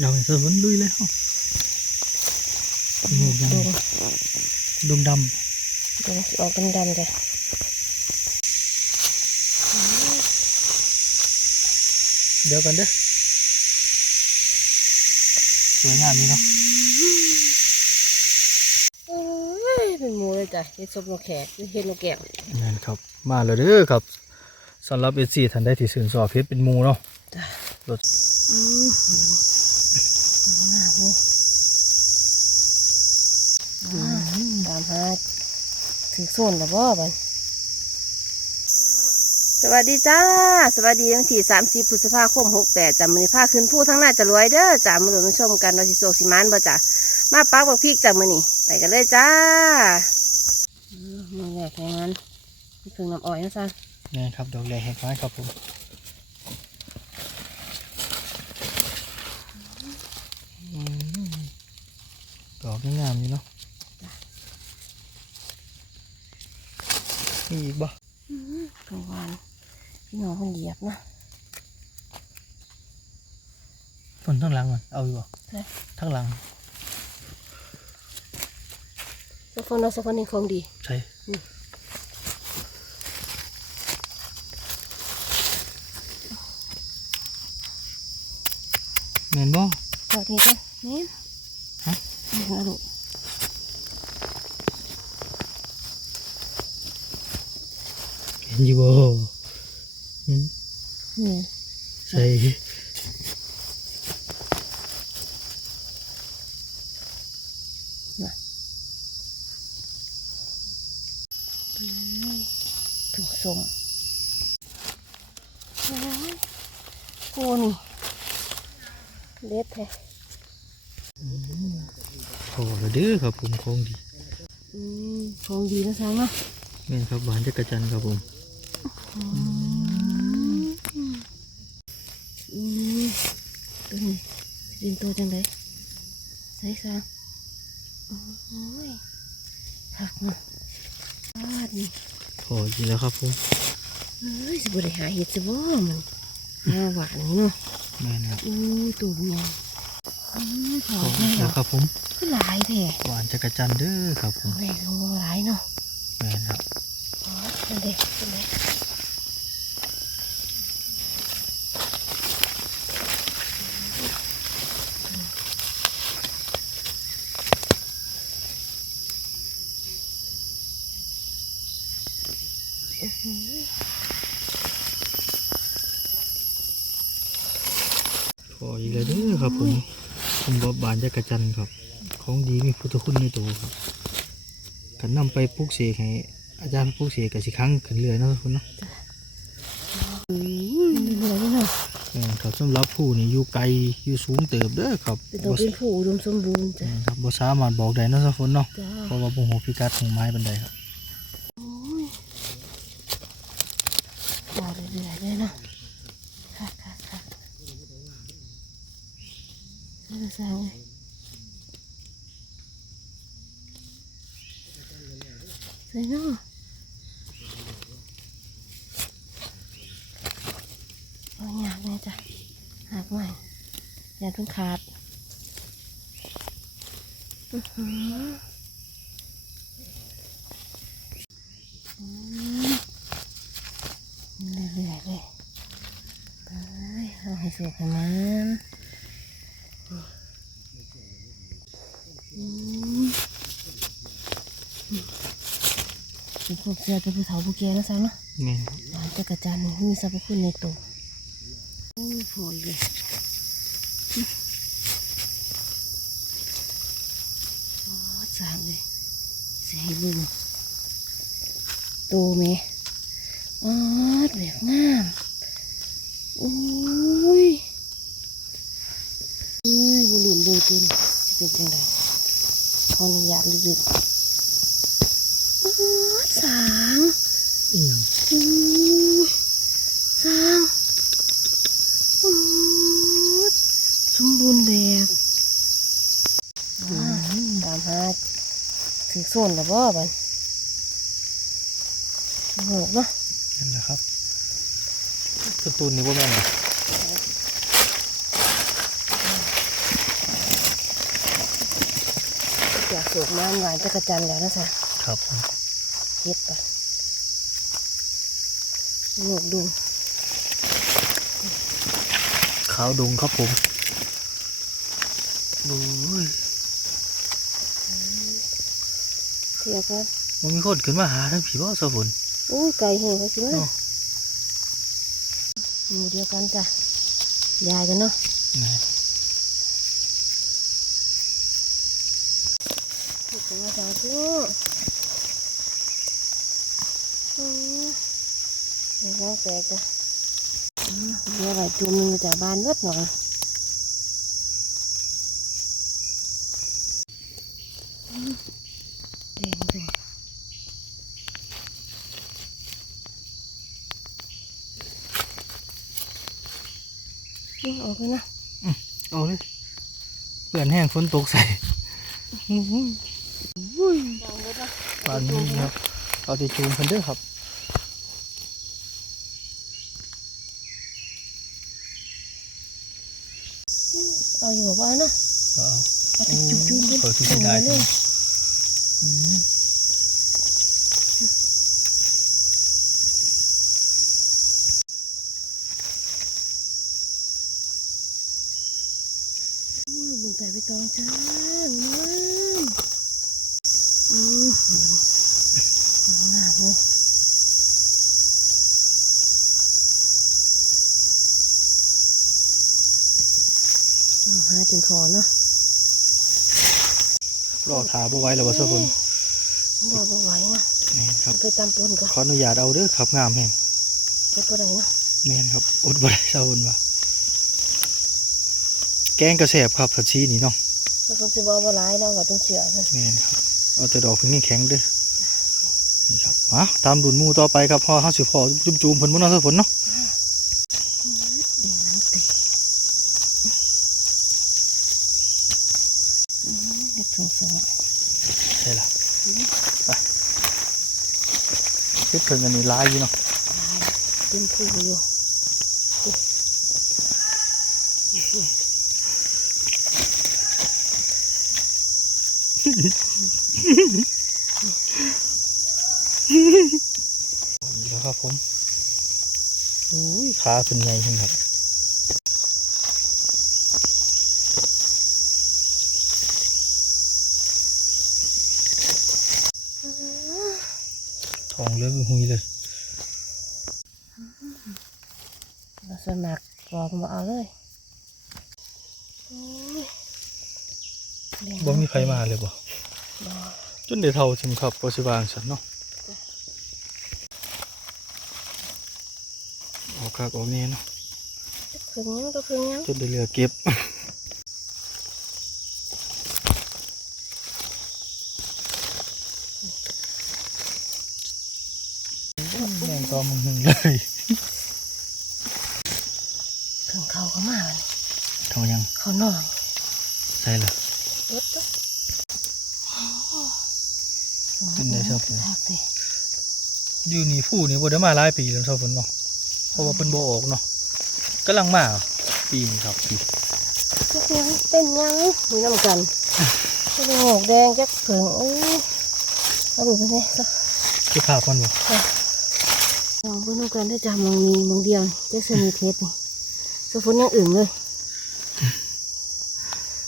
เราเห็นเสือมันลุยเลยเฮาหมูยังดูดงดดูสิออกดำๆจ้ะำเดี๋ยวกันเด้อสวยงามนี่เนาะเอ้ยเป็นหมูเลยจ้ะเห็ดซบนกแขกเห็ดนกแก้วนั่นครับ มาแล้วเด้อครับสำหรับเอซีท่านได้ที่สื่นสอบเพชรเป็นหมูเนาะจ้ะรถอืม งามเลยอ่าตามหาถือโซนแล้วบ่บันสวัสดีจ้า สวัสดีวันที่30พฤษภาคม68จ้ะมื้อนี้พาขึ้นผู้ทั้งหน้าจะรวยเด้อจ้ะมื้อนี้มาชมกันว่าสิโศกสิมานบ่จ้ะมาปักบักพริกจ้ะมื้อนี้ไปกันเลยจ้าอืมมื้อแรกของมันเพิ่งน้ำอ้อยนะจ๊ะนี่ครับดอกแรกแหกไม้ครับผมอืมด อกงามๆนี่เนาะมีอีกบ่กลางวันพี่น้องคนเหยียบนะฝนทั้งหลังมันเอาอยู่บ่ใช่ทั้งหลังสักคนเราสักคนนี้คงดี ใช่อืมเงินบ่ดอกนี้จ้ะนี่ฮะ นี่นะลูกเห็นอยู่บ่อืมนี่ใช่ถึงสมโอ้ยโอ้นี่เล็ดแท้ โอ้เด้อครับผมของดีอืมคงดีนะช้างเนาะแม่นครับหวานจักรจันทร์ครับผมอืมตัวนี้ดินตัวจังไดใส่ซางโอ้ยผักเนาะวาดนี่พออีกแล้วครับผมเฮ้ยสิบริหารเห็ดสิบ่มันหน้าหวานนี่เนาะแม่นครับอู้ตัวใหญ่อื้อ ขพออแค่อีกแล้วครับผมคือหลายแท้หวานจักรจันทร์เด้อครับผมแม่ก็บ่หลายเนาะแม่นครับอ๋อเป็นเด็กเป็นเด็กอื้อหือ พออีกแล้วเด้อครับผมผมว่าหวาน จักรจันทร์ครับ ของดีมีพุทธคุณในตัวครับกันนำไปปลูกเสกให้อาจารย์ปลูกเสกกับสิครั้งขึ้นเรื่อยเนาะทุกคนเนาะเป็นเรื่อยๆเนาะแม่นครับสำหรับผู้นี่อยู่ไกลอยู่สูงเติบเด้อครับเป็นตัวเป็นผู้อุดมสมบูรณ์จ้ะแม่นครับบ่สามารถบอกได้เนาะทุกคนเนาะจ้าเพราะว่าบ่ฮู้พิกัดของไม้บันไดครับ จ้าเรื่อยๆเลยเนาะค่ะค่ะค่ะนี่ก็สร้างเลยใส่เนาะ เอากเลยจ้ะหักใหม่ อย่าเพิ่งขาดอื้อหืออืมเรื่อยๆเลยไปเอาให้สุกให้มันอืมเป็นพวกเสือกับผู้เฒ่าผู้แก่นะซังเนาะแม่นจักระจันทร์มีสรรพคุณในตัว โอ้ยพอเลยโอ้จางเลยเสียให้เบึงโตไหมอ๋อแบบงามโอ้ยเอ้ยมาหลุนเบิ่งตัวนี้สิเป็นจังไดขออนุญาตลึกๆอ๋อสางอีหยัง ส่วนหรือบ่บันหกเนาะนั่นแหละครับตัวตูนนี่ว่าแม่นอยากสูกมาหวานจะกระจันแล้วนะจ๊ะครับเฮ็ดก่อนหมกดูงขาวดุงครับผมดู เทียบกันมันมีคนขึ้นมาหาทั้งผีบ่สะฝนอู้ไก่เห็นเขาสิมาเนาะหมูเดียวกันจ้ะยายกันเนาะนี่เฮ็ดกันมาจ้าจุ๊อืมเดี๋ยวเราแตกจ้ะอืมเดี๋ยวไปจุ่มหนึงจากบ้านเบิดหน่อยอืมแดงจังนี่ ออกเลยนะเอาเลยเปื่อนแห้งฝนตกใส่อื้อหือแดงเลยนะปานนี้ครับเอาที่จูมเพิ่นเด้อครับเอาอยู่บอกว่านะเปล่าเอาไปจุ่มจุ่มเปิดที่สิได้เลจังยอืม ลงแต่ไปตองจ้ามันอืมงามเลยเอาหาจนคอเนาะรอถาบ่ไหว้แล้วบ่สะฝนบ่บ่ไหวนะนี่ครับไปตามปนก่อนขออนุญาตเอาเด้อครับงามแห้งไปบ่ได้เนาะแม่นครับอดบ่ได้สะฝนว่า แกงกระแสบครับผัดชีนี่เนาะแล้วคนสิบ่บ่หลายเนาะก็เป็นเสือนั่นแม่นครับเอาแต่ดอกเพิ่งแข็งๆเด้อนี่ครับอะตามดุนหมูต่อไปครับพอเฮาสิพอจุ่มๆเพิ่นบ่เนาะสะฝนเนาะแดงน้ำเตะอืมเฮ็ดผงสมใช่ล่ะไปเฮ็ดเพิ่นอันนี้หลายอยู่เนาะลายเต็มผู้อยู่อุ๊ย นี่ แล้วครับผมอุ้ยขาเป็นไงเห็นครับทองเลือกหุยเลยเราสมัครบอกมาเอาเลยโอ้ยแดงบ่มีใครมาเลยบ่บ่ จนได้เท่าชิมครับบ่สิวางสันเนาะออกคากออกแน่เนาะครึ่งยังก็ครึ่งยังจนได้เหลือเก็บแม่งก็มึงหึงเลยครึ่งเขาก็มาเลยเท่ายังเขาหน่อยใช่ละรถก็ เป็นไงครับครับสิอยู่นี่ผู้นี่บ่ได้มาหลายปีแล้วเท่าฝนเนาะเพราะว่าเพิ่นบ่ออกเนาะกำลังมาปีนี้ครับปีจักยังเต้นยังมีน้ำกันจะเป็นหงกแดงจักเผิงโอ้ยเอาดูไปเลยซะคือขามันบ่ลองเพื่อนำกันได้อจ้ามองมีมองเดียวจักสมีเพชรนี่สะฝนยังอื่นเลย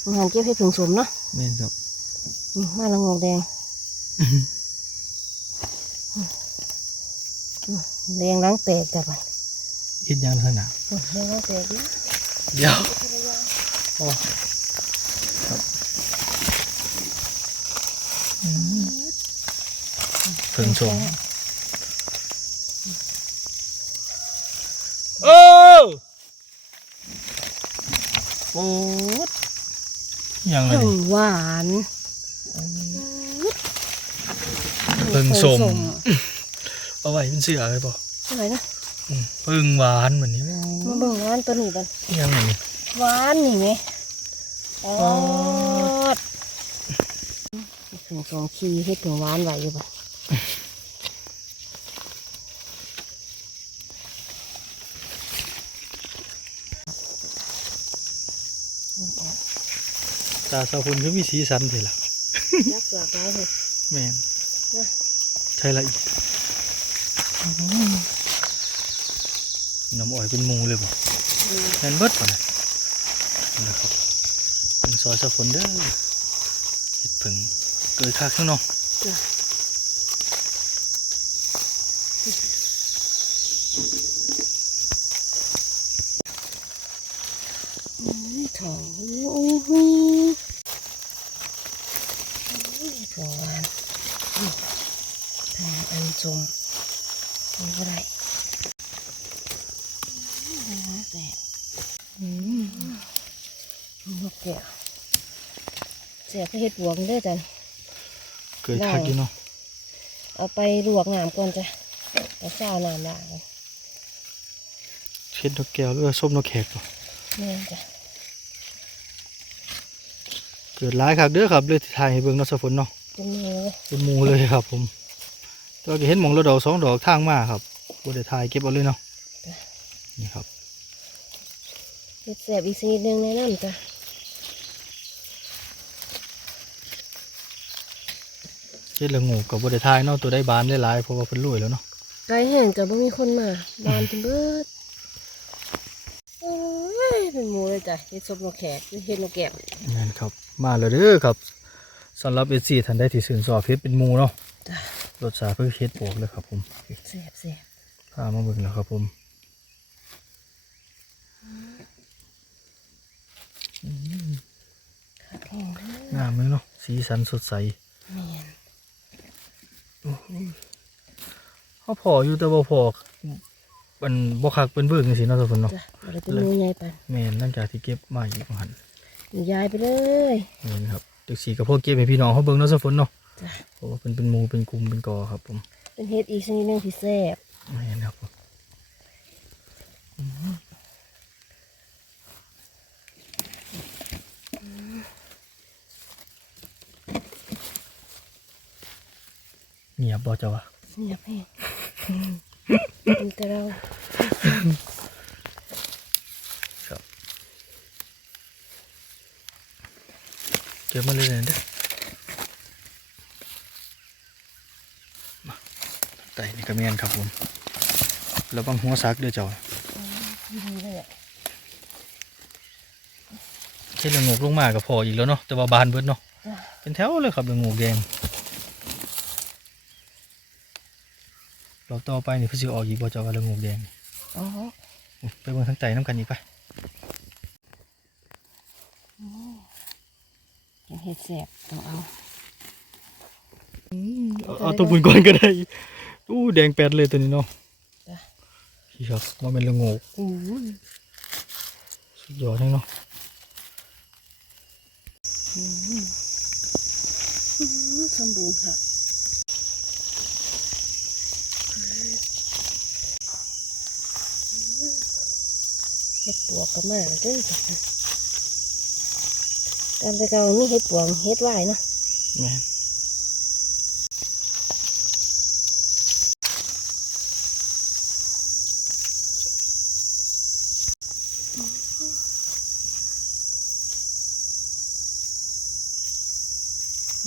มองหันเก็บให้ผงสมเนาะแม่นครับอืมมาละงอกแดง แดงล้างแตกจ้ะบัดเฮ็ดยังลักษณะอืมแดงล้างแตกดิเดี๋ยวโอ้ครับอืมเพิ่งชมโอ้โอ้ดยังไงเพิ่งหวาน เพิ่งสมเอาไว้เป็นเสือเลยป่ะอะไรนะเพิ่งหวานเหมือนนี้มาเบิ่งหวานตัวนี้บันยังไงนี่หวานนี่ไหมออดถึงสองขีเฮ็ดถึงหวานไหวอยู่บัดตาสาวคนคือมีสีสันเถอะล่ะยักษ์หลากหลายเลยแม่นนะใช่ละอีกน้ำอ้อยเป็นหมูเลยบ่อืมแม่นเบิดป่ะนะนี่นะครับเป็นซอยสะฝนเด้อเห็ดผึ่งเกิดคักข้างนอกจ้ะโอ้ยทองโอ้โหโอ้ยทองหวานนี่ทางอันจมนี่ก็ได้อืมแต่อืมนกแก้วเสียก็เห็ดบวงเด้อจ้ะเกิดคักอยู่เนาะเอาไปลวกน้ำก่อนจ้ะแล้วเช้าน้ำล้างเช็ดนกแก้วหรือว่าส้มนกแขกบ่นี่จ้ะเกิดหลายคักเด้อครับเลยที่ถ่ายให้เบิ่งเนาะสะฝนเนาะจะมีเลยเป็นหมูเลยครับผม แตัวาก็เห็นหมองละดอกสองดอกทางมาครับบ่ได้ถ่ายเก็บเอาเลยเนาะนี่ครับเห็ดแสบอีกชนิดหนึ่งในน้ำจ้ะเฮ็ดละงูกับบ่ได้ถ่ายเนาะตัวได้บานได้หลายเพราะว่าเพิ่นรวยแล้วเนาะไกลแห้งจะบ่มีคนมาบานจนเบิดโอ้ยเป็นหมูเลยจ้ะเห็ดศพนกแขกหรือเห็ดนกแก้วนั่นครับ มาแล้วเด้อครับสำหรับ FC ท่านใดที่ชื่นชอบเฮ็ดเป็นหมูเนาะจ้ะ รสชาติเพิ่นเฮ็ดโปกเลยครับผมแสบแสบพามาเบิ่งแล้วครับผมขาดแห้งเด้องามเลยเนาะสีสันสดใสเมียนเฮาพออยู่แต่บ่พอมันบ่คักเป็นเบิ่งจังซี่เนาะทุกคนเนาะจ้ะบ่ได้เป็นหมูใหญ่ปานแม่นหลังจากที่เก็บมาอีกบ่หันย้ายไปเลยนี่ครับจักสีกับพวกเก็บให้พี่น้องเฮาเบิ่งเนาะสะฝนเนาะจ้ะ เพราะว่าเป็นเป็นหมูเป็นกลุ่มเป็นกอครับ ผมเป็นเห็ดอีกชนิดหนึ่งที่แซ่บไม่เห็นครับผมเงียบบ่เจ้าวะเงียบแห้งมีแต่เราเก็บมาเลยเด้อมาไต่ นี่ก็เมียนครับผมแล้วบางหัวซักเด้อเจ้าดีเลยอะเช่นละงกลงมากับพออีกแล้วเนาะแต่ว่าบานเบิดเนาะจ้ะเป็นแถวเลยครับละงกแดงเราต่อไปนี่เพี่สิออกอีกบ่เจ้าว่าละงกแดงอ๋อไปเบิ่งทางไต่น้ำกันอีกไปเป็นเห็ดแซ่บต้องเอาเอาเอาตัวปุ่นก่อนก็ได้ อู้แดงแปดเลยตัวนี้เนาะจ้ะพี่ครับว่าเป็นละงกอู้ยสุดยอดเลยเนาะอื้อสมบูรณ์ค่ะเห็ดปวกก็มากเลยเด้อจ้ะตามแต่เก่ามีเห็ดปวงเห็ดไหวายเนาะแม่น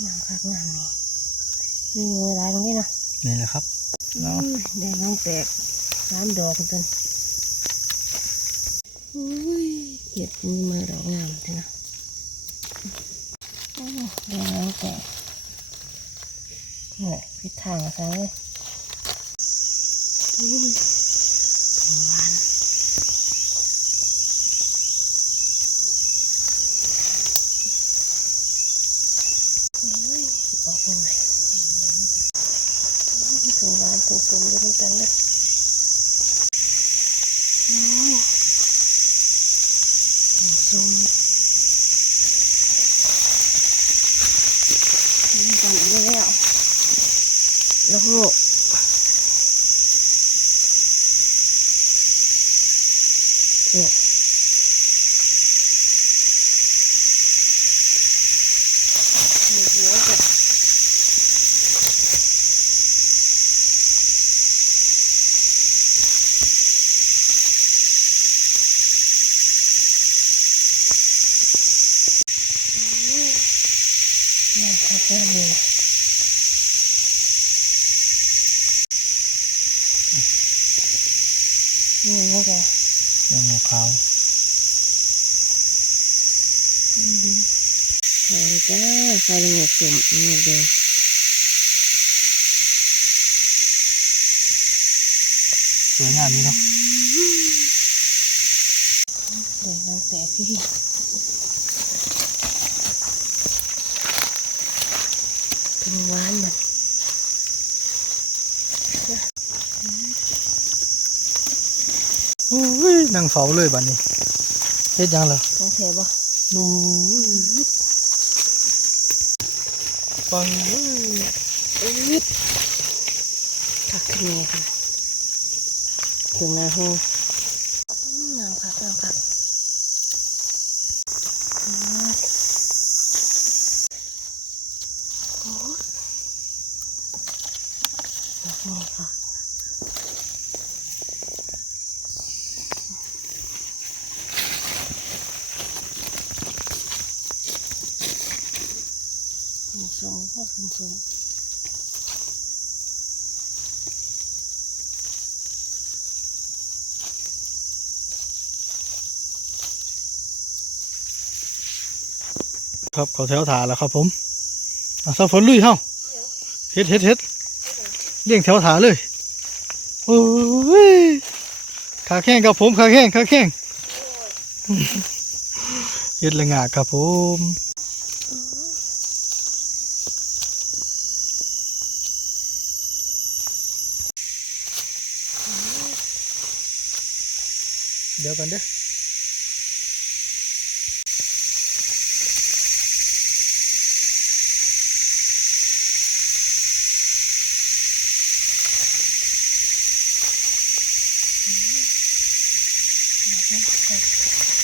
งามคักงามนี่ มีงูหลายตรงนี้เนาะแม่นแหละครับเนาะอุ้ยแดงน้องแตกสามดอกกันต้นอุ้ยเห็ดมีมาดอกงามทีนะโอ้แดงน้องแตกนี่พิดทางซะเลยอุ้ยผงหวานอุ้ยออกยังไง ถึงหวานถึงสมด้วย กันเลยโอ้ยถึงสมนี่กันแล้วแล้วก็เนี่ยเหลือกัน งาม แล้วก็มีนี่นี่จ้ะ ยังหัวขาว นี่ดี พอเลยจ้าไฟลงหกสุ่มนี่เดียวสวยงามดีเนาะเดี๋ยวน้ำแตกพี่ถึงหวานมันโอ้ยนั่งเฝ้าเลยบัดนี้เฮ็ดยังล่ะต้องแถบ่นู้ ปังเว้ยอึดคักขึ้นมาค่ะถึงนาหูน้ำคักน้ำคักอืมโอ้ยนี่ค่ะสมๆก็ สมๆครับขอแถวถาแล้วครับผมอะสาฝนลุยเฮาเฮ็ดเฮ็ดเฮ็ดเลี้ยงแถวถาเลยโอ้ยขาแข้งครับผมขาแข้งขาแข้งเฮ็ดละงาครับผม ดี๋ยวกันเด้อเสียงเ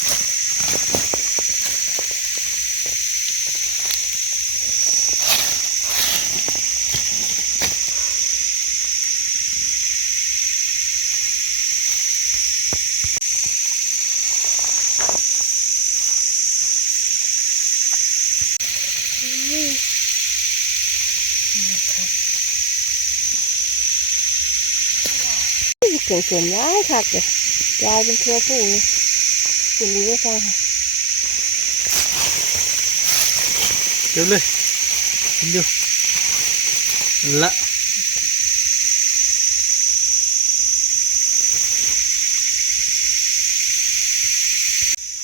สียงร้ายคักเลยยายเป็นทั่วผู้นี่คุณดีก็ฟังค่ะเดี๋ยวเลยเดี๋ยวละ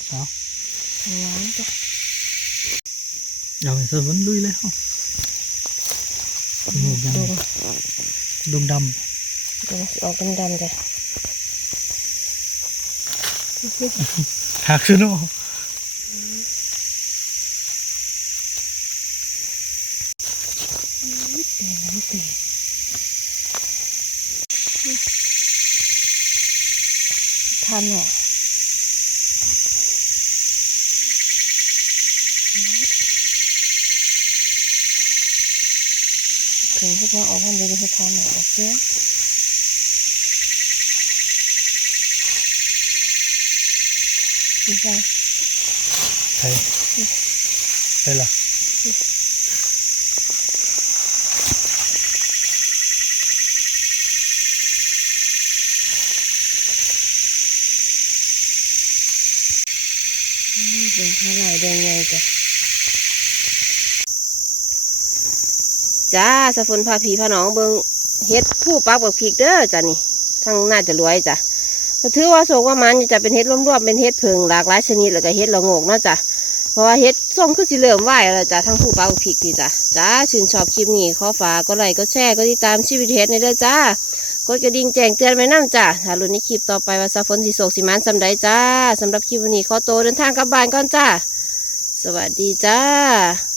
หวานจ้ะเดี๋ยวสาวฝนลุยเลยเฮาโอ้ยัง ดงดงดดงสิออกดำดำๆจ้ะำหักซะเนาะเดี๋ยวน้ำตีทานหน่อถึงที่ว่าออกพันเดียวจะทานหน่อออกเย อะดีจ้ะใช่ใช่ล่ะอืมเป็นเท่าไหร่แดงใหญ่จ้ะจ้าสะฝนพาผีพาน้องเบิงเฮ็ดผู้ปักบักพริกเด้อจ้ะนี่ทางน่าจะรวยจ้ะ ก็ถือว่าโศกว่ามันจะเป็นเฮ็ดรวมๆเป็นเฮ็ดเพิงหลากหลายชนิดแล้วก็เฮ็ดละงกเนาะจ้ะเพราะว่าเฮ็ดส้มคือสิเริ่มไหวแล้วจ้ะทั้งผู้ปักบักพริกนี่จ้ะจ้าชื่นชอบคลิปนี้ขอฝากก็ไลค์ก็แชร์ก็ติดตามชีวิตเฮ็ดในเด้อจ้ากดกระดิ่งแจ้งเตือนไว้นํจ้ะถ้ารุ่นในคลิปต่อไปว่าสะฝนสิโศกสิมันสำใดจ้าสำหรับคลิปวันนี้ขอโตเดินทางกลับบ้านก่อนจ้า สวัสดีจ้า